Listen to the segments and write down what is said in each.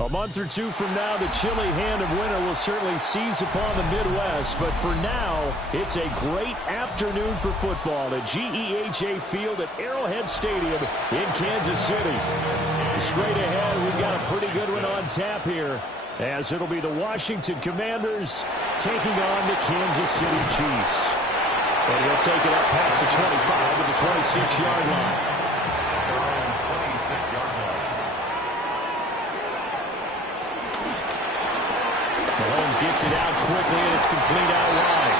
A month or two from now, the chilly hand of winter will certainly seize upon the Midwest. But for now, it's a great afternoon for football at GEHA Field at Arrowhead Stadium in Kansas City. Straight ahead, we've got a pretty good one on tap here, as it'll be the Washington Commanders taking on the Kansas City Chiefs. And he'll take it up past the 25 to the 26-yard line. 26-yard line. Mahomes gets it out quickly, and it's complete out wide.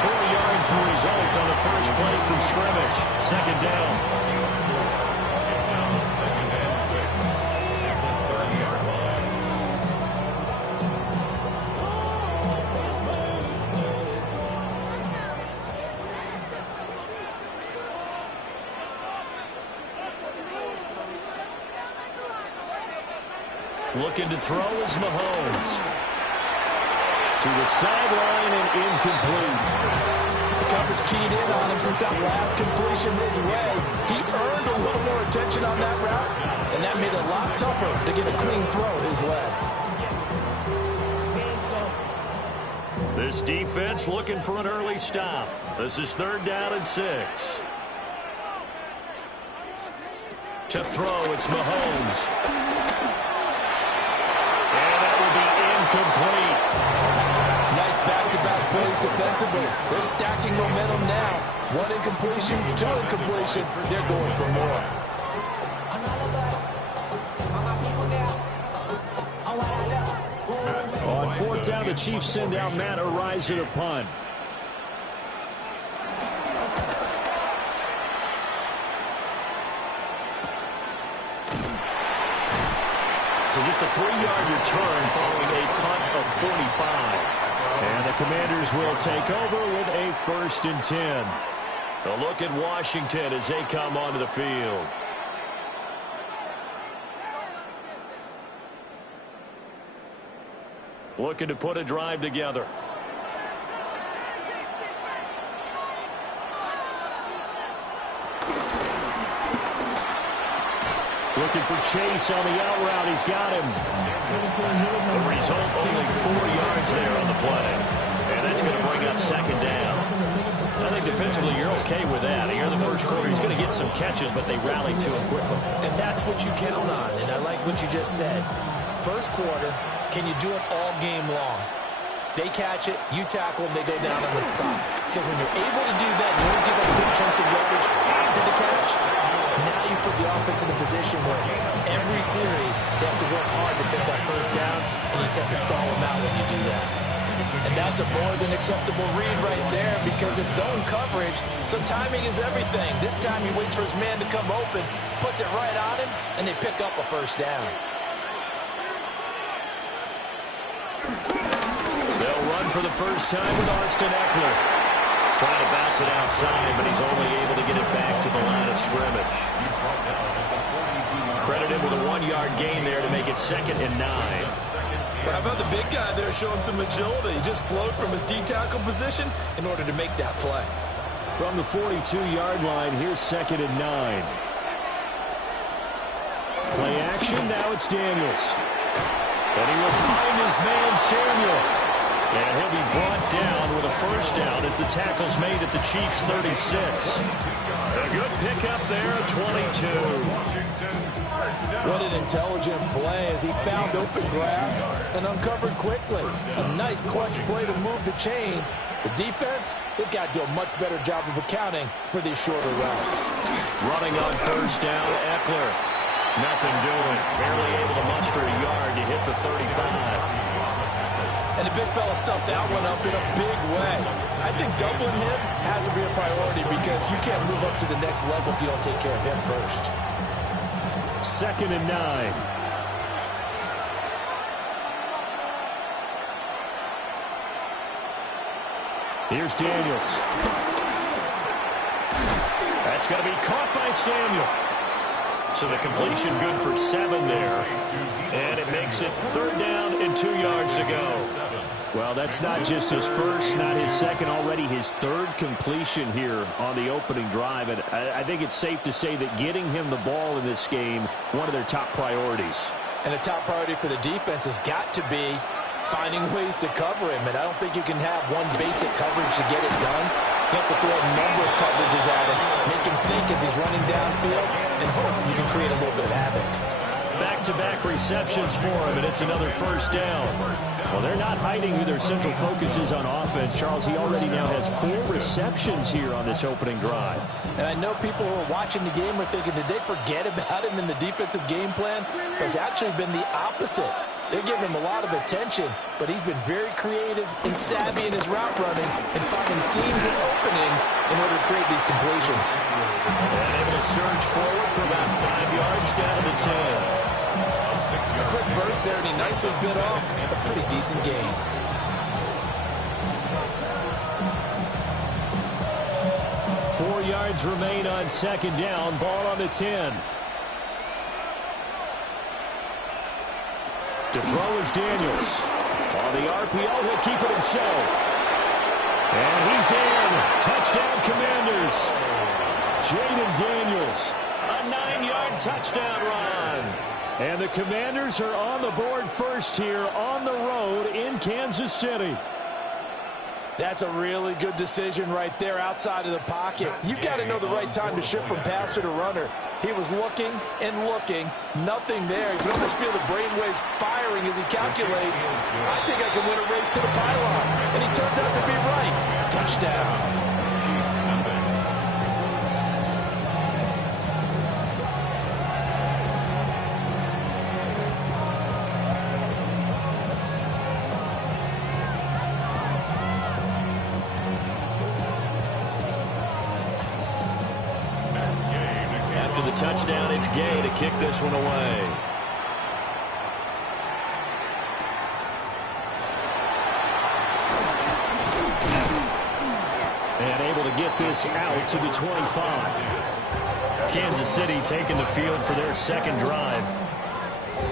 4 yards the result on the first play from scrimmage. Second down. It's now 2nd and 6 at the 30-yard line. Looking to throw is Mahomes. To the sideline and incomplete. Coverage keyed in on him since that last completion his way. He earned a little more attention on that route, and that made it a lot tougher to get a clean throw his way. This defense looking for an early stop. This is 3rd down and 6. To throw, it's Mahomes. And that will be incomplete. Nice back-to-back plays defensively. They're stacking momentum now. 1 incompletion, 2 incompletion. They're going for more. On 4th down, the Chiefs send out Matt Araiza to punt. So just a 3-yard return following a punt of 45. And the Commanders will take over with a 1st and 10. A look at Washington as they come onto the field. Looking to put a drive together. Looking for Chase on the out route. He's got him. The result, only 4 yards there on the play. And that's going to bring up 2nd down. I think defensively you're okay with that. Here in the first quarter, he's going to get some catches, but they rallied to him quickly. And that's what you count on, and I like what you just said. First quarter, can you do it all game long? They catch it, you tackle them, they go down on the spot. Because when you're able to do that, you won't give up big chunks of yardage after the catch. Now you put the offense in a position where every series they have to work hard to pick up 1st downs, and you tend to stall them out when you do that. And that's a more than acceptable read right there because it's zone coverage, so timing is everything. This time he waits for his man to come open, puts it right on him, and they pick up a 1st down. They'll run for the first time with Austin Eckler. Trying to bounce it outside, but he's only able to get it back to the line of scrimmage. Credit him with a 1-yard gain there to make it 2nd and 9. Well, how about the big guy there showing some agility? He just flowed from his D-tackle position in order to make that play. From the 42-yard line, here's 2nd and 9. Play action, now it's Daniels. And he will find his man, Samuel. And he'll be brought down with a 1st down as the tackle's made at the Chiefs' 36. A good pickup there, 22. What an intelligent play as he found open grass and uncovered quickly. A nice clutch play to move the chains. The defense, they've got to do a much better job of accounting for these shorter routes. Running on 1st down, Eckler. Nothing doing. Barely able to muster a yard to hit the 35. And the big fella stuffed that one up in a big way. I think doubling him has to be a priority because you can't move up to the next level if you don't take care of him first. 2nd and 9. Here's Daniels. That's going to be caught by Samuel. So the completion good for 7 there. And it makes it 3rd down and 2 yards to go. Well, that's not just his first, not his second, already his 3rd completion here on the opening drive. And I think it's safe to say that getting him the ball in this game, one of their top priorities. And a top priority for the defense has got to be finding ways to cover him. And I don't think you can have one basic coverage to get it done. You have to throw a number of coverages at him, make him think as he's running downfield, and hope you can create a little bit of havoc. Back-to-back receptions for him, and it's another 1st down. Well, they're not hiding who their central focus is on offense. Charles, he already now has 4 receptions here on this opening drive. And I know people who are watching the game are thinking, did they forget about him in the defensive game plan? But it's actually been the opposite. They're giving him a lot of attention, but he's been very creative and savvy in his route running and finding seams and openings in order to create these completions. And able to surge forward for about 5 yards down to the 10. A quick burst there, and he nicely bit off a pretty decent gain. Four yards remain on 2nd down. Ball on the 10. To throw is Daniels. On the RPO, he'll keep it himself. And he's in. Touchdown, Commanders. Jayden Daniels. A 9-yard touchdown run. And the Commanders are on the board first here on the road in Kansas City. That's a really good decision right there outside of the pocket. You've got to know the right time to shift from passer to runner. He was looking and looking, nothing there. You can almost feel the brainwaves firing as he calculates. I think I can win a race to the pylon. And he turns out to be right. Touchdown. After the touchdown, it's Gay to kick this one away. And able to get this out to the 25. Kansas City taking the field for their second drive.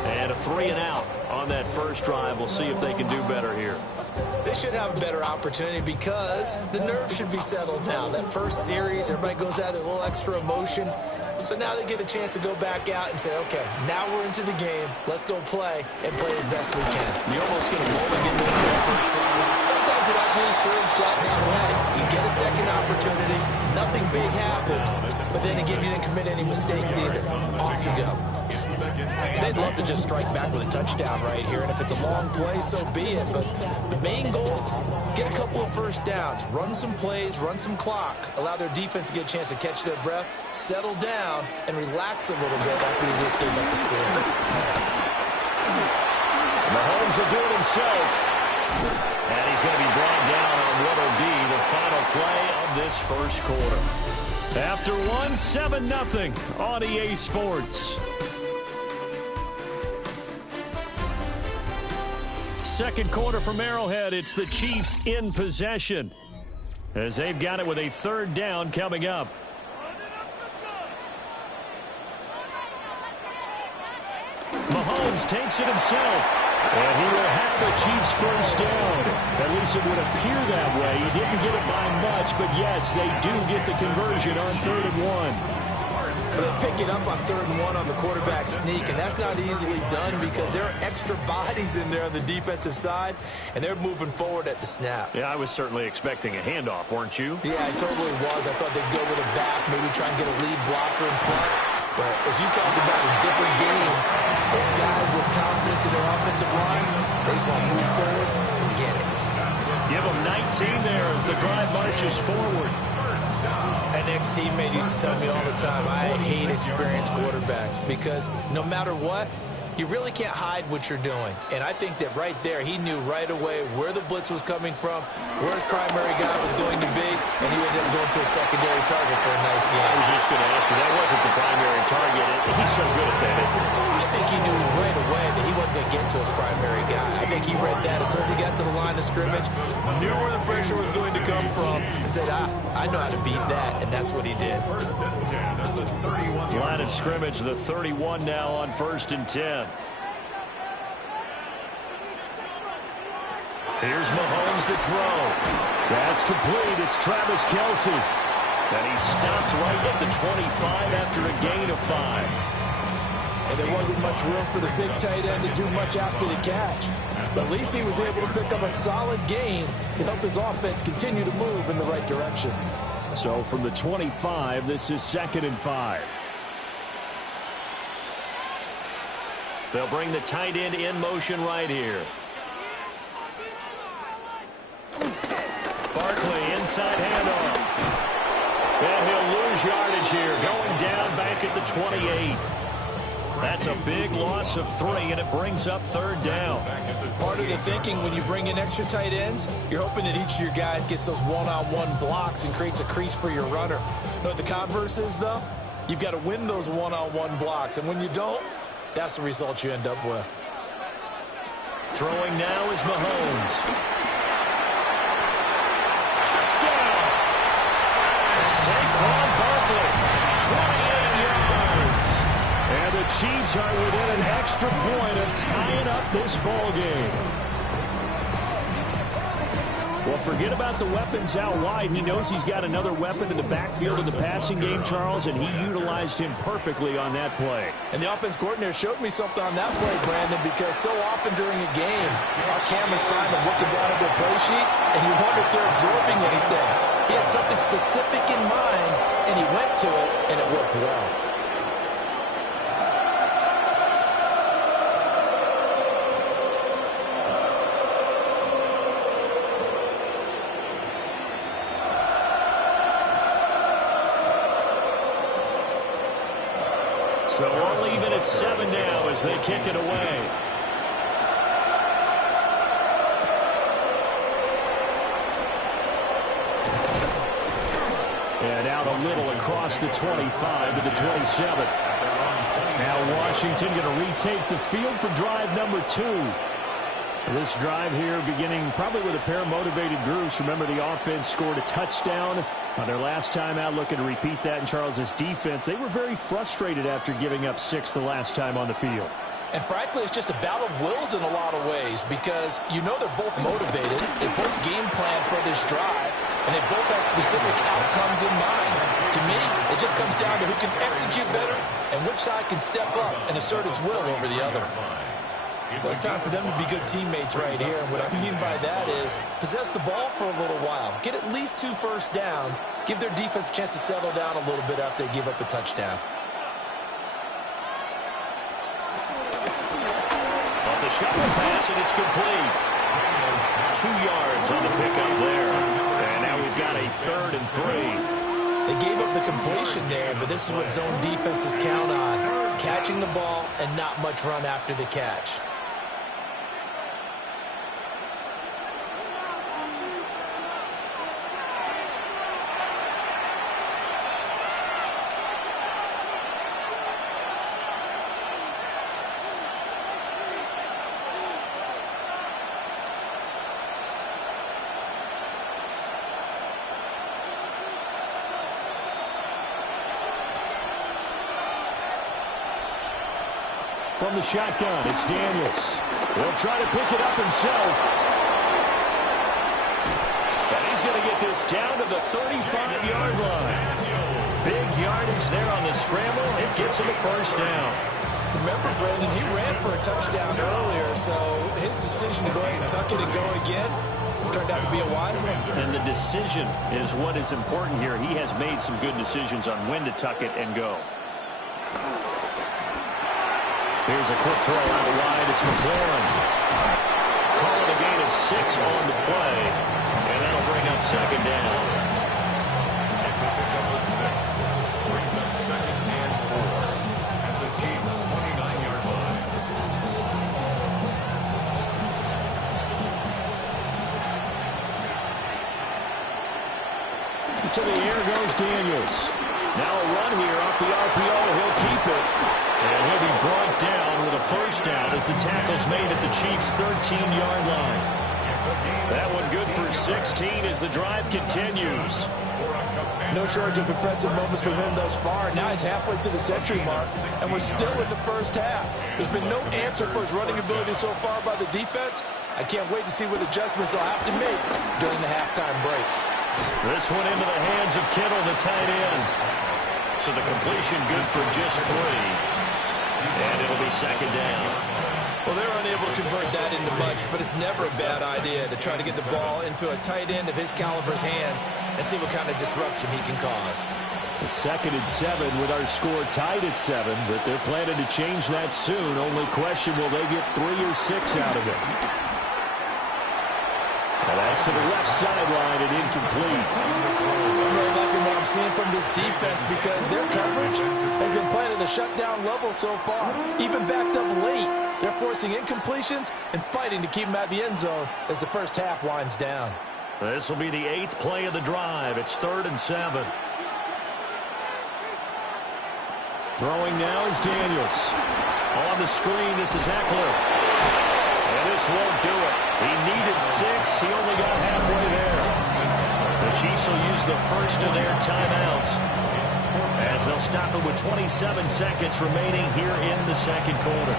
And a 3-and-out on that first drive. We'll see if they can do better here. They should have a better opportunity because the nerves should be settled now. That first series, everybody goes out with a little extra emotion. So now they get a chance to go back out and say, okay, now we're into the game. Let's go play and play as best we can. You almost get a rolling into that first drive. Sometimes it actually serves Jack that way. You get a second opportunity. Nothing big happened. But then again, you didn't commit any mistakes either. Off you go. They'd love to just strike back with a touchdown right here, and if it's a long play, so be it. But the main goal, get a couple of first downs, run some plays, run some clock, allow their defense to get a chance to catch their breath, settle down, and relax a little bit after they just gave up the score. Mahomes will do it himself. And he's going to be brought down on what will be the final play of this first quarter. After one, 7-0 on EA Sports. Second quarter from Arrowhead, it's the Chiefs in possession as they've got it with a third down coming up. Mahomes takes it himself, and he will have the Chiefs first down. At least it would appear that way. He didn't get it by much, but yes, they do get the conversion on 3rd and 1. They pick it up on 3rd and 1 on the quarterback sneak, and that's not easily done because there are extra bodies in there on the defensive side, and they're moving forward at the snap. Yeah, I was certainly expecting a handoff, weren't you? Yeah, I totally was. I thought they'd go with a back, maybe try and get a lead blocker in front. But as you talked about in different games, those guys with confidence in their offensive line, they just want to move forward and get it. Give them 19 there as the drive marches forward. An ex-teammate used to tell me all the time, I hate experienced quarterbacks because no matter what, you really can't hide what you're doing. And I think that right there, he knew right away where the blitz was coming from, where his primary guy was going to be, and he ended up going to a secondary target for a nice game. I was just going to ask you, that wasn't the primary target. He's so good at that, isn't he? I think he knew right away that he wasn't going to get to his primary guy. I think he read that as soon as he got to the line of scrimmage, knew where the pressure was going to come from, and said, I know how to beat that, and that's what he did. Line of scrimmage, the 31 now on 1st and 10. Here's Mahomes to throw. That's complete. It's Travis Kelce. And he stopped right at the 25 after a gain of 5. And there wasn't much room for the big tight end to do much after the catch. But at least he was able to pick up a solid gain to help his offense continue to move in the right direction. So from the 25, this is 2nd and 5. They'll bring the tight end in motion right here. Barkley, inside handoff. And he'll lose yardage here, going down back at the 28. That's a big loss of 3, and it brings up 3rd down. Part of the thinking when you bring in extra tight ends, you're hoping that each of your guys gets those one-on-one blocks and creates a crease for your runner. You know what the converse is, though? You've got to win those one-on-one blocks, and when you don't, that's the result you end up with. Throwing now is Mahomes. Touchdown! Saquon Barkley, 28 yards. And the Chiefs are within an extra point of tying up this ball game. Well, forget about the weapons out wide. He knows he's got another weapon in the backfield of the passing game, Charles, and he utilized him perfectly on that play. And the offense coordinator showed me something on that play, Brandon, because so often during a game, our cameras find them looking down at their play sheets, and you wonder if they're absorbing anything. He had something specific in mind, and he went to it, and it worked well. So we're leaving at 7 now as they kick it away. And out a little across the 25 to the 27. Now Washington going to retake the field for drive number 2. This drive here beginning probably with a pair of motivated groups. Remember, the offense scored a touchdown on their last time out, looking to repeat that in Charles' defense. They were very frustrated after giving up 6 the last time on the field. And frankly, it's just a battle of wills in a lot of ways because you know they're both motivated. They both game plan for this drive, and they both have specific outcomes in mind. To me, it just comes down to who can execute better and which side can step up and assert its will over the other. Well, it's time for them to be good teammates right here. And what I mean by that is possess the ball for a little while. Get at least 2 first downs. Give their defense a chance to settle down a little bit after they give up a touchdown. Well, it's a shuffle pass, and it's complete. 2 yards on the pickup there. And now we've got a 3rd and 3. They gave up the completion there, but this is what zone defenses count on. Catching the ball and not much run after the catch. From the shotgun, it's Daniels. He'll try to pick it up himself. And he's going to get this down to the 35-yard line. Big yardage there on the scramble. It gets him a first down. Remember, Brandon, he ran for a touchdown earlier, so his decision to go ahead and tuck it and go again turned out to be a wise one. And the decision is what is important here. He has made some good decisions on when to tuck it and go. Here's a quick throw out wide. It's McLaurin. Calling a gain of 6 on the play. And that'll bring up 2nd down. It's a pickup of 6. Brings up 2nd and 4 at the Chiefs' 29-yard line. To the air goes Daniels. Now a run here off the RPO. He'll keep it. And he'll be brought down with a first down as the tackle's made at the Chiefs' 13-yard line. That one good for 16 as the drive continues. No shortage of impressive moments from him thus far. Now he's halfway to the century mark, and we're still in the first half. There's been no answer for his running ability so far by the defense. I can't wait to see what adjustments they'll have to make during the halftime break. This one into the hands of Kittle, the tight end. So the completion good for just 3. And it'll be 2nd down. Well, they're unable to convert that into much, but it's never a bad idea to try to get the ball into a tight end of his caliber's hands and see what kind of disruption he can cause. A 2nd and 7 with our score tied at 7, but they're planning to change that soon. Only question, will they get 3 or 6 out of it? And that's to the left sideline and incomplete. I'm really liking what I'm seeing from this defense because their coverage has been playing at a shutdown level so far. Even backed up late, they're forcing incompletions and fighting to keep them at the end zone as the first half winds down. This will be the 8th play of the drive. It's 3rd and 7. Throwing now is Daniels. On the screen, this is Eckler. And this won't do it. He needed 6. He only got halfway there. The Chiefs will use the first of their timeouts as they'll stop it with 27 seconds remaining here in the 2nd quarter.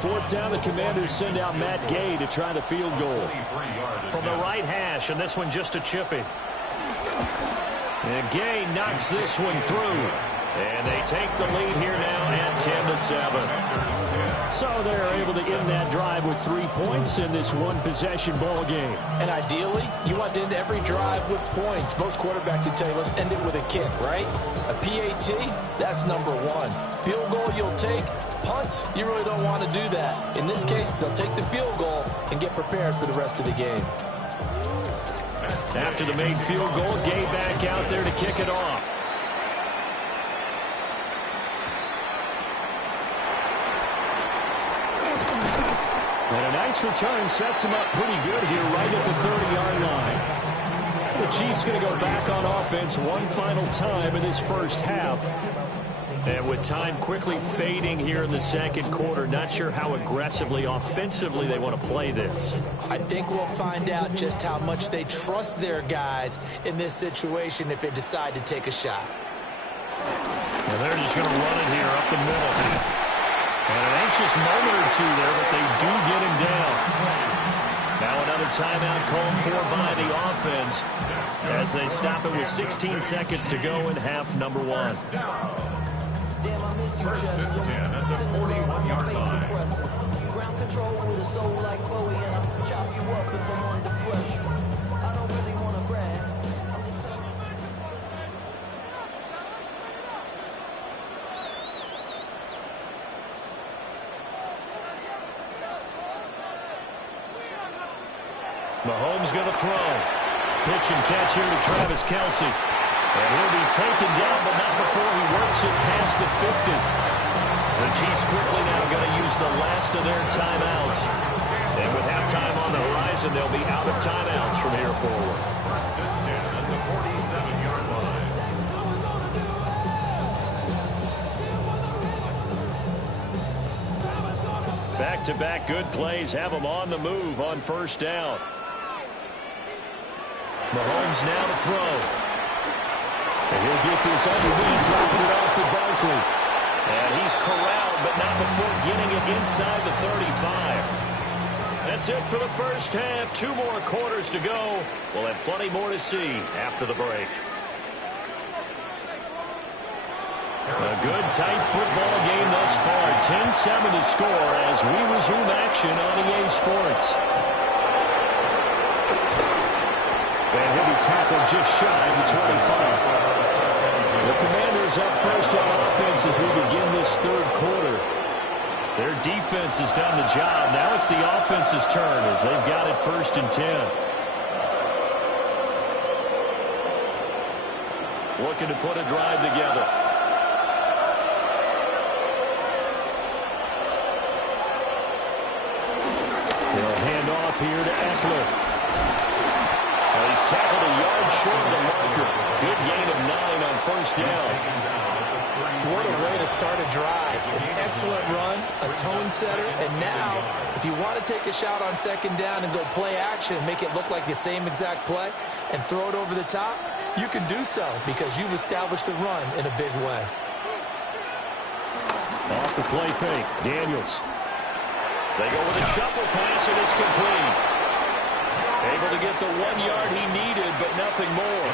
4th down, the Commanders send out Matt Gay to try the field goal. From the right hash, and this one just a chippy. And Gay knocks this one through. And they take the lead here now at 10-7. So they're able to end that drive with 3 points in this one-possession ball game. And ideally, you want to end every drive with points. Most quarterbacks would tell you, let's end it with a kick, right? A PAT, that's number one. Field goal you'll take. Punts, you really don't want to do that. In this case, they'll take the field goal and get prepared for the rest of the game. After the made field goal, Gay back out there to kick it off. And a nice return sets him up pretty good here right at the 30-yard line. The Chiefs going to go back on offense one final time in this first half. And with time quickly fading here in the second quarter, not sure how aggressively, offensively they want to play this. I think we'll find out just how much they trust their guys in this situation if they decide to take a shot. And they're just going to run it here up the middle. And an anxious moment or two there, but they do get him down. Now another timeout called for by the offense as they stop it with 16 seconds to go in half number one. First and 10 at the 41-yard line. Ground control with a soul like Chloe, and I'll chop you up if I'm under pressure. I don't really want to brag. I'm just telling you. Mahomes going to throw. Pitch and catch here to Travis Kelce. And he'll be taken down, but not before he works it past the 50. The Chiefs quickly now going to use the last of their timeouts. And with halftime on the horizon, they'll be out of timeouts from here forward. First and 10 at the 47-yard line. Back-to-back good plays have them on the move on first down. Mahomes now to throw. And he'll get this underneath, dropping it off for Barkley. And he's corralled, but not before getting it inside the 35. That's it for the first half. 2 more quarters to go. We'll have plenty more to see after the break. A good, tight football game thus far. 10-7 the score as we resume action on EA Sports. And he'll be tackled just shy of the 25. The Commanders up first on offense as we begin this third quarter. Their defense has done the job. Now it's the offense's turn as they've got it 1st and 10. Looking to put a drive together. They'll hand off here to Eckler. Well, he's tackled a yard short of the marker. Good gain of 9 on first down. What a way to start a drive. An excellent run, a tone setter, and now, if you want to take a shot on second down and go play action and make it look like the same exact play and throw it over the top, you can do so because you've established the run in a big way. Off the play fake, Daniels. They go with a shuffle pass, and it's complete. Able to get the 1 yard he needed, but nothing more.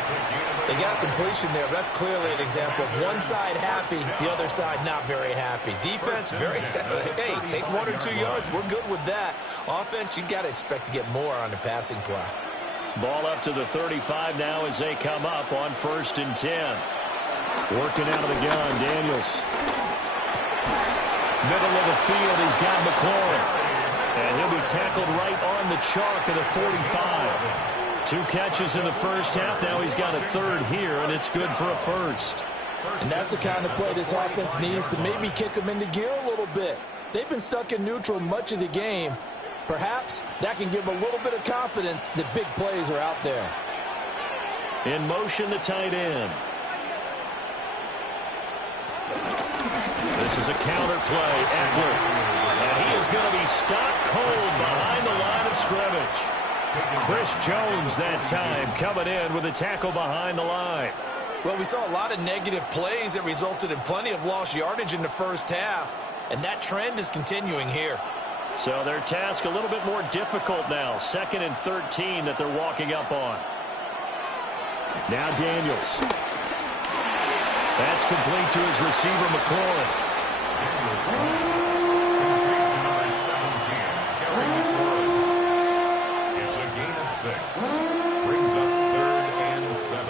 They got completion there, but that's clearly an example of one side happy, the other side not very happy. Defense, very, hey, take 1 or 2 yards, we're good with that. Offense, you got to expect to get more on the passing play. Ball up to the 35 now as they come up on 1st and 10. Working out of the gun, Daniels. Middle of the field, he's got McLaurin. And he'll be tackled right on the chalk of the 45. 2 catches in the first half. Now he's got a 3rd here, and it's good for a 1st. And that's the kind of play this offense needs to maybe kick them into gear a little bit. They've been stuck in neutral much of the game. Perhaps that can give them a little bit of confidence that big plays are out there. In motion, the tight end. This is a counter play. Eckler. And he is going to be stopped cold behind the line of scrimmage. Chris Jones that time coming in with a tackle behind the line. Well, we saw a lot of negative plays that resulted in plenty of lost yardage in the first half, and that trend is continuing here. So their task a little bit more difficult now. 2nd and 13 that they're walking up on. Now Daniels. That's complete to his receiver, McLaurin. It's a gain of 6. Brings up 3rd and 7.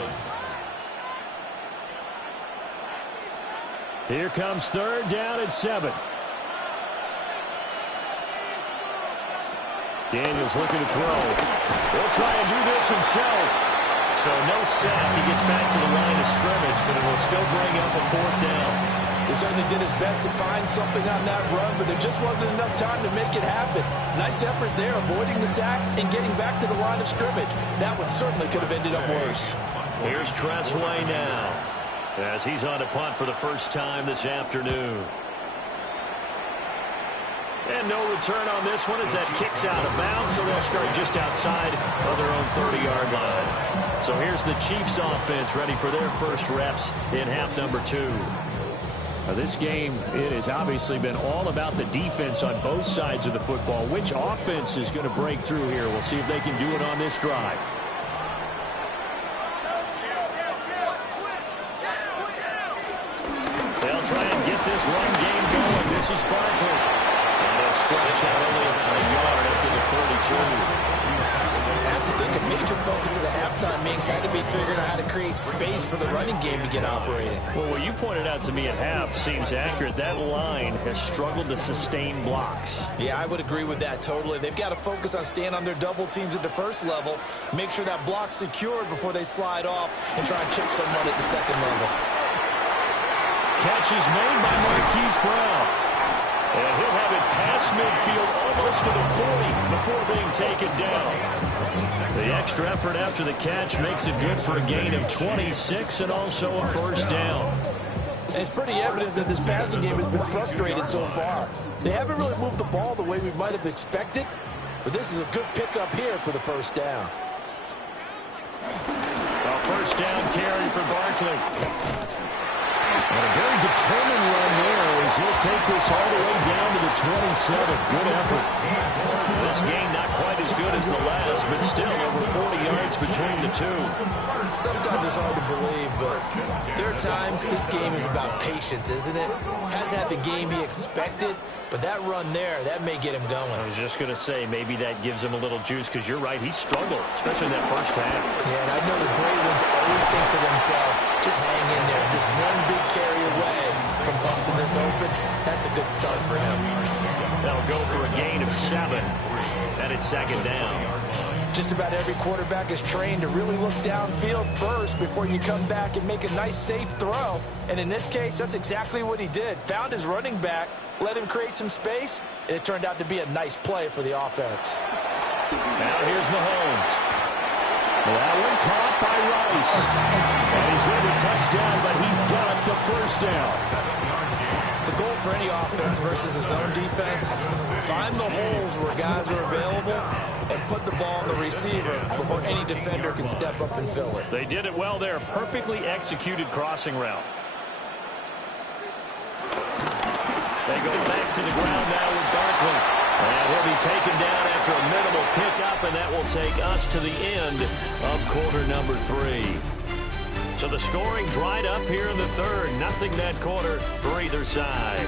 Here comes 3rd down and 7. Daniels looking to throw. He'll try and do this himself. So no sack. He gets back to the line of scrimmage, but it will still bring up a 4th down. He certainly did his best to find something on that run, but there just wasn't enough time to make it happen. Nice effort there, avoiding the sack and getting back to the line of scrimmage. That one certainly could have ended up worse. Here's Tressway now, as he's on to punt for the first time this afternoon. And no return on this one as that kicks out of bounds, so they'll start just outside of their own 30-yard line. So here's the Chiefs offense ready for their first reps in half number 2. Now this game, it has obviously been all about the defense on both sides of the football. Which offense is going to break through here? We'll see if they can do it on this drive. They'll try and get this run game going. This is Barkley. Scratch out only about a yard up to the 32. I have to think a major focus of the halftime meetings had to be figuring out how to create space for the running game to get operating. Well, what you pointed out to me at half seems accurate. That line has struggled to sustain blocks. Yeah, I would agree with that totally. They've got to focus on staying on their double teams at the first level, make sure that block's secured before they slide off and try and chip someone at the second level. Catch is made by Marquise Brown. And he'll have it past midfield almost to the 40 before being taken down. The extra effort after the catch makes it good for a gain of 26 and also a first down. And it's pretty evident that this passing game has been frustrated so far. They haven't really moved the ball the way we might have expected, but this is a good pickup here for the first down. A first down carry for Barkley. And a very determined run there as he'll take this all the way down to the 27. Good effort. This game not quite as good as the last, but still over 40 yards between the two. Sometimes it's hard to believe, but there are times this game is about patience, isn't it? Has had the game he expected, but that run there, that may get him going. I was just going to say, maybe that gives him a little juice, because you're right, he struggled, especially in that first half. Yeah, and I know the great ones always think to themselves, just hang in there. Just one big carry away from busting this open. That's a good start for him. That'll go for a gain of 7. And it's 2nd down. Just about every quarterback is trained to really look downfield first before you come back and make a nice, safe throw. And in this case, that's exactly what he did. Found his running back, let him create some space, and it turned out to be a nice play for the offense. Now here's Mahomes. That one caught by Rice. And he's going to touchdown, but he's got the first down. The goal for any offense versus his own defense, find the holes where guys are available and put the ball on the receiver before any defender can step up and fill it. They did it well there. Perfectly executed crossing route. They go back to the ground now with Barkley. And he'll be taken down after a minimal pickup, and that will take us to the end of quarter number 3. So the scoring dried up here in the third. Nothing that quarter for either side.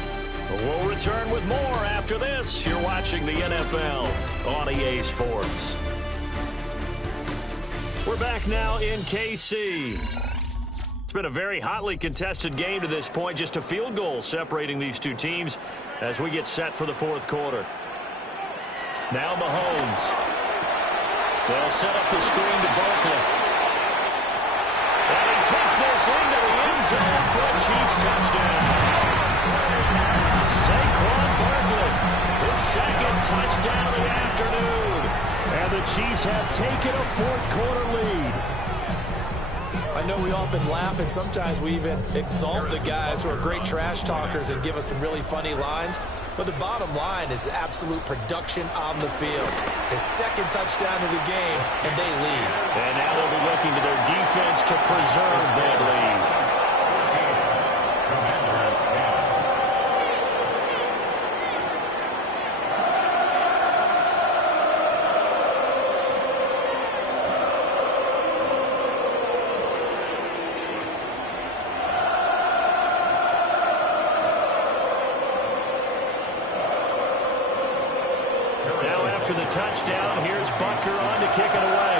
We'll return with more after this. You're watching the NFL on EA Sports. We're back now in KC. It's been a very hotly contested game to this point. Just a field goal separating these two teams as we get set for the fourth quarter. Now Mahomes. They'll set up the screen to Barkley. And he takes this into the end zone for a Chiefs touchdown. Saquon Barkley, his second touchdown of the afternoon. And the Chiefs have taken a fourth-quarter lead. I know we often laugh, and sometimes we even exalt the guys who are great trash talkers and give us some really funny lines. But the bottom line is absolute production on the field. His second touchdown of the game, and they lead. And now they'll be looking to their defense to preserve that lead. after the touchdown. Here's Butker on to kick it away.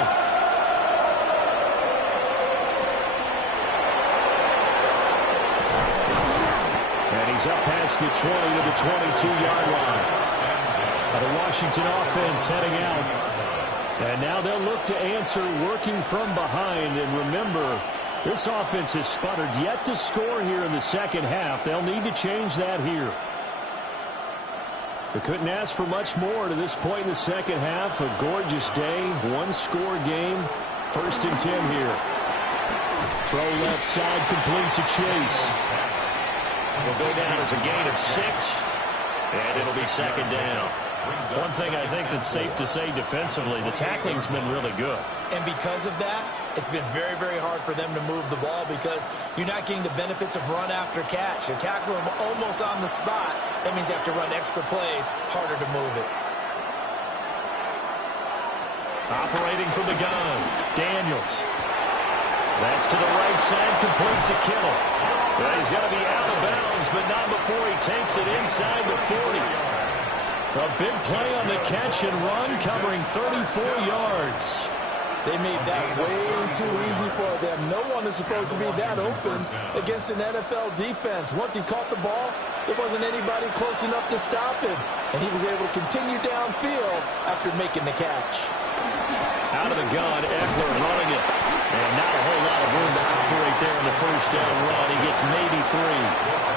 And he's up past the 20 to the 22-yard line. The Washington offense heading out. And now they'll look to answer working from behind. And remember, this offense has sputtered yet to score here in the second half. They'll need to change that here. They couldn't ask for much more to this point in the second half. A gorgeous day, one-score game. 1st and 10 here. Throw left side complete to Chase. Will go down as a gain of 6. And it'll be 2nd down. One thing I think that's safe to say defensively, the tackling's been really good. And because of that, it's been very, very hard for them to move the ball because you're not getting the benefits of run after catch. You're tackling them almost on the spot. That means you have to run extra plays, harder to move it. Operating from the gun, Daniels. That's to the right side, complete to Kittle. Well, he's going to be out of bounds, but not before he takes it inside the 40. A big play on the catch and run, covering 34 yards. They made that way too easy for them. No one is supposed to be that open against an NFL defense. Once he caught the ball, there wasn't anybody close enough to stop him. And he was able to continue downfield after making the catch. Out of the gun, Eckler running it. And not a whole lot of room to operate there on the 1st down run. He gets maybe 3.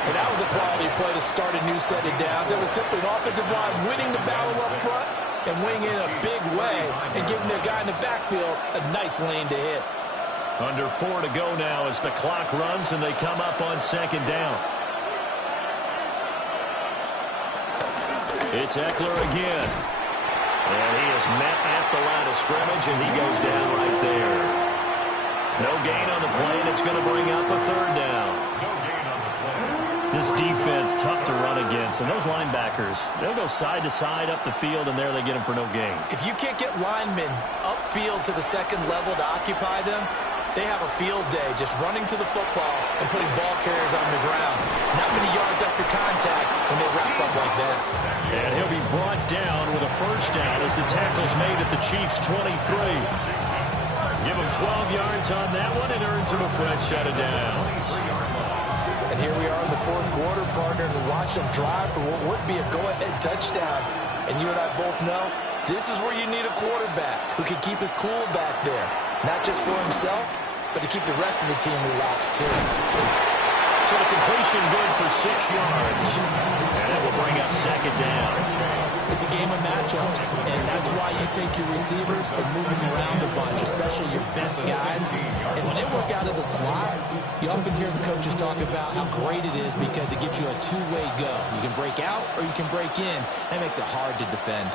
And that was a quality play to start a new set of downs. It was simply an offensive line winning the battle up front and winning in a big way and giving their guy in the backfield a nice lane to hit. Under 4 to go now as the clock runs and they come up on 2nd down. It's Eckler again. And he is met at the line of scrimmage, and he goes down right there. No gain on the play, and it's going to bring up a 3rd down. This defense, tough to run against. And those linebackers, they'll go side to side up the field, and there they get them for no gain. If you can't get linemen upfield to the 2nd level to occupy them, they have a field day just running to the football and putting ball carriers on the ground. Not many yards after contact when they wrap up like that. And he'll be brought down with a 1st down as the tackle's made at the Chiefs' 23. Give him 12 yards on that one and earns him a fresh set of downs. And here we are in the 4th quarter, partner, to watch them drive for what would be a go-ahead touchdown. And you and I both know this is where you need a quarterback who can keep his cool back there. Not just for himself, but to keep the rest of the team relaxed, too. So the completion good for 6 yards. And it will bring up 2nd down. It's a game of matchups, and that's why you take your receivers and move them around a bunch, especially your best guys. And when they work out of the slot, you often hear the coaches talk about how great it is because it gives you a two-way go. You can break out or you can break in. That makes it hard to defend.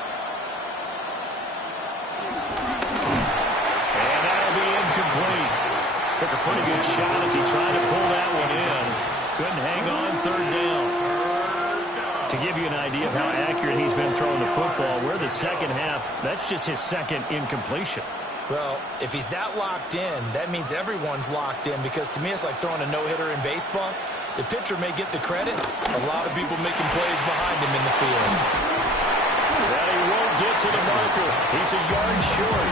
And that'll be incomplete. Took a pretty good shot as he tried to pull that one in. Couldn't hang on, 3rd down. To give you an idea of how accurate he's been throwing the football, we're the second half. That's just his 2nd incompletion. Well, if he's that locked in, that means everyone's locked in because to me it's like throwing a no-hitter in baseball. The pitcher may get the credit. A lot of people making plays behind him in the field. That he won't get to the marker. He's a yard short.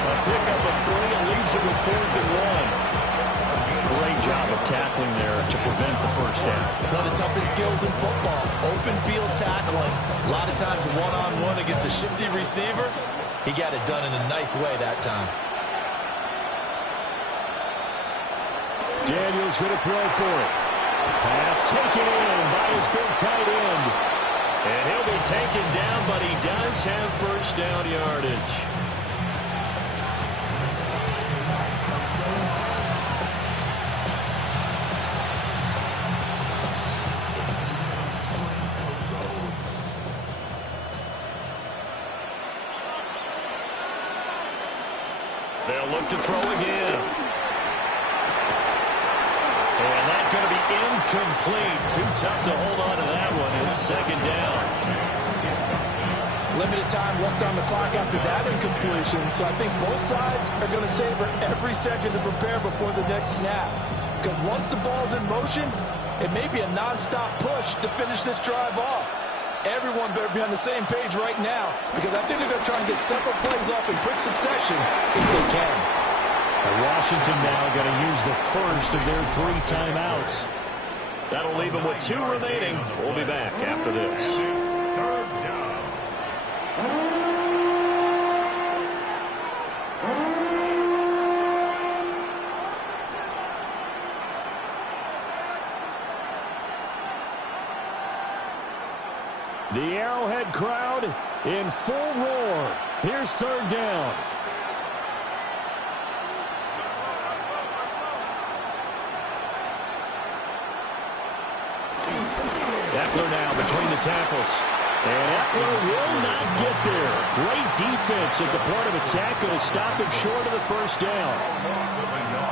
A pickup of 3 and leaves him with 4th and 1. Great job of tackling there to prevent the 1st down. One of the toughest skills in football, open field tackling. A lot of times one-on-one against a shifty receiver. He got it done in a nice way that time. Daniels going to throw for it. Pass taken in by his big tight end. And he'll be taken down, but he does have 1st down yardage. They'll look to throw again. And that's going to be incomplete. Too tough to hold on to that one. It's 2nd down. Limited time left on the clock after that incompletion. So I think both sides are going to savor every second to prepare before the next snap. Because once the ball's in motion, it may be a nonstop push to finish this drive off. Everyone better be on the same page right now, because I think they're going to try and get several plays off in quick succession if they can. Washington now going to use the first of their 3 timeouts. That'll leave them with 2 remaining. We'll be back after this. The Arrowhead crowd in full roar. Here's 3rd down. Eckler now between the tackles. And Eckler will not get there. Great defense at the point of attack. Going to stop him short of the 1st down.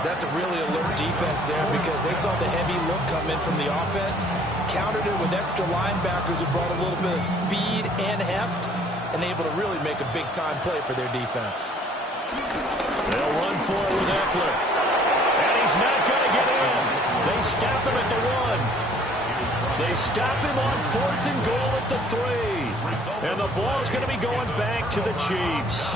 That's a really alert defense there because they saw the heavy look come in from the offense, countered it with extra linebackers who brought a little bit of speed and heft, and able to really make a big-time play for their defense. They'll run for it with Eckler. And he's not going to get in. They stop him at the 1. They stop him on 4th and goal at the 3. And the ball's going to be going back to the Chiefs.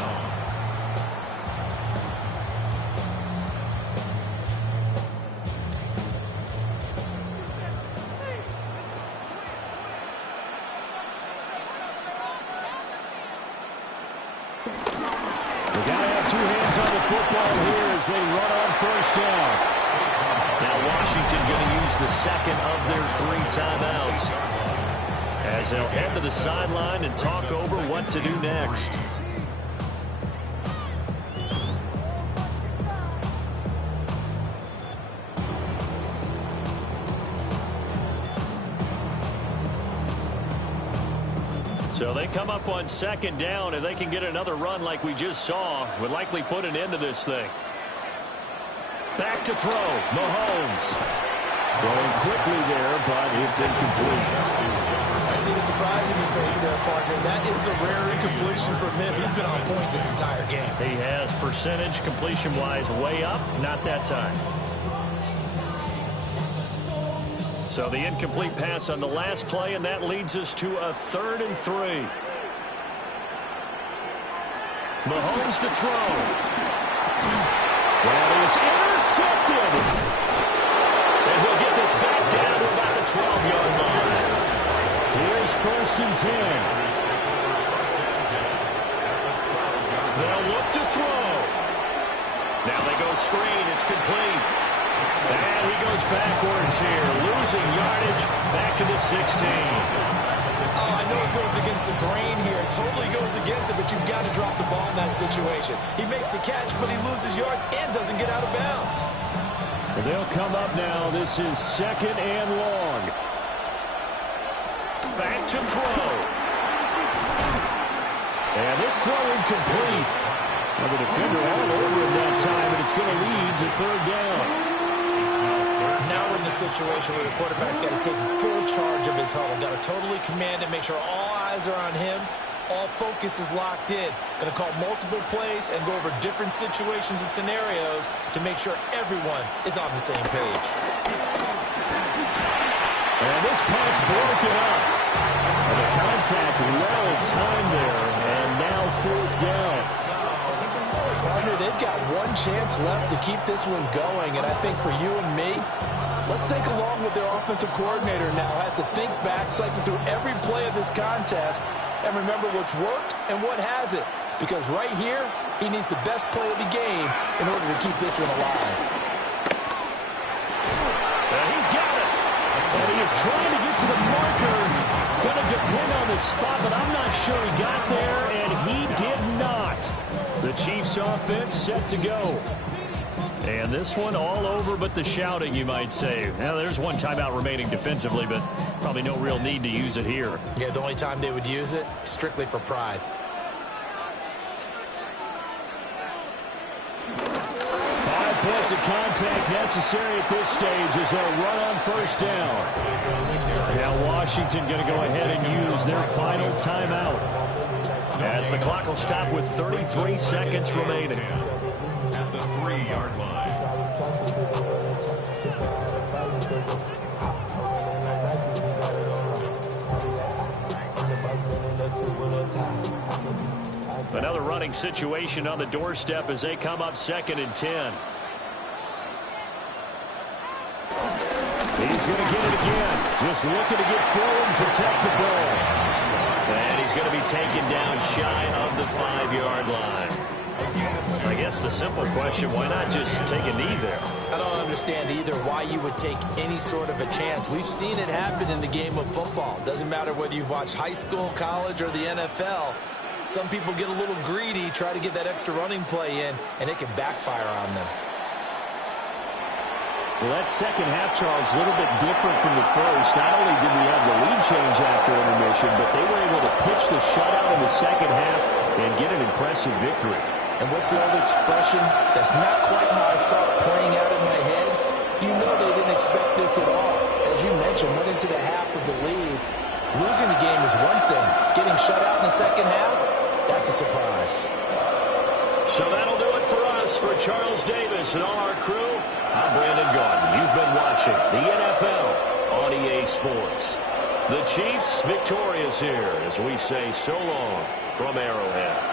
They got to have 2 hands on the football here as they run on 1st down. Now Washington going to use the 2nd of their 3 timeouts as they'll head to the sideline and talk over what to do next. So they come up on 2nd down. If they can get another run like we just saw, would likely put an end to this thing. Back to throw. Mahomes. Throwing quickly there, but it's incomplete. I see the surprise in your face there, partner. That is a rare incompletion from him. He's been on point this entire game. He has percentage completion-wise way up. Not that time. So the incomplete pass on the last play, and that leads us to a 3rd and 3. Mahomes to throw. That is intercepted. And he'll get this back down to about the 12-yard line. Here's 1st and 10. They'll look to throw. Now they go screen. It's complete. And he goes backwards here, losing yardage back to the 16. Oh, I know it goes against the grain here. It totally goes against it, but you've got to drop the ball in that situation. He makes the catch, but he loses yards and doesn't get out of bounds. Well, they'll come up now. This is 2nd and long. Back to throw. And this throw incomplete. Well, the defender all over him that time, and it's going to lead to 3rd down. Now we're in the situation where the quarterback's got to take full charge of his huddle. Got to totally command it, make sure all eyes are on him. All focus is locked in. Going to call multiple plays and go over different situations and scenarios to make sure everyone is on the same page. And this pass broken up. And the contact well timed there. And now 4th down. Partner, they've got 1 chance left to keep this one going. And I think for you and me, let's think along with their offensive coordinator now. Has to think back, cycle through every play of this contest, and remember what's worked and what hasn't. Because right here, he needs the best play of the game in order to keep this one alive. He's got it. And he is trying to get to the marker. Going to depend on the spot, but I'm not sure he got there, and he did not. The Chiefs offense set to go. And this one all over but the shouting, you might say. Now, there's 1 timeout remaining defensively, but probably no real need to use it here. Yeah, the only time they would use it, strictly for pride. 5 points of contact necessary at this stage as they'll run on 1st down. Now Washington going to go ahead and use their final timeout as the clock will stop with 33 seconds remaining. At the 3-yard line. punting situation on the doorstep as they come up 2nd and 10. He's going to get it again. Just looking to get forward and protect the ball. And he's going to be taken down shy of the 5-yard line. I guess the simple question, why not just take a knee there? I don't understand either why you would take any sort of a chance. We've seen it happen in the game of football. Doesn't matter whether you've watched high school, college, or the NFL. Some people get a little greedy, try to get that extra running play in, and it can backfire on them. Well, that second half, Charles, a little bit different from the first. Not only did we have the lead change after intermission, but they were able to pitch the shutout in the second half and get an impressive victory. And what's the old expression? That's not quite how I saw it playing out in my head. You know they didn't expect this at all. As you mentioned, went into the half with the lead. Losing the game is one thing. Getting shut out in the second half, that's a surprise. So that'll do it for us. For Charles Davis and all our crew, I'm Brandon Gaudin. You've been watching the NFL on EA Sports. The Chiefs victorious here as we say so long from Arrowhead.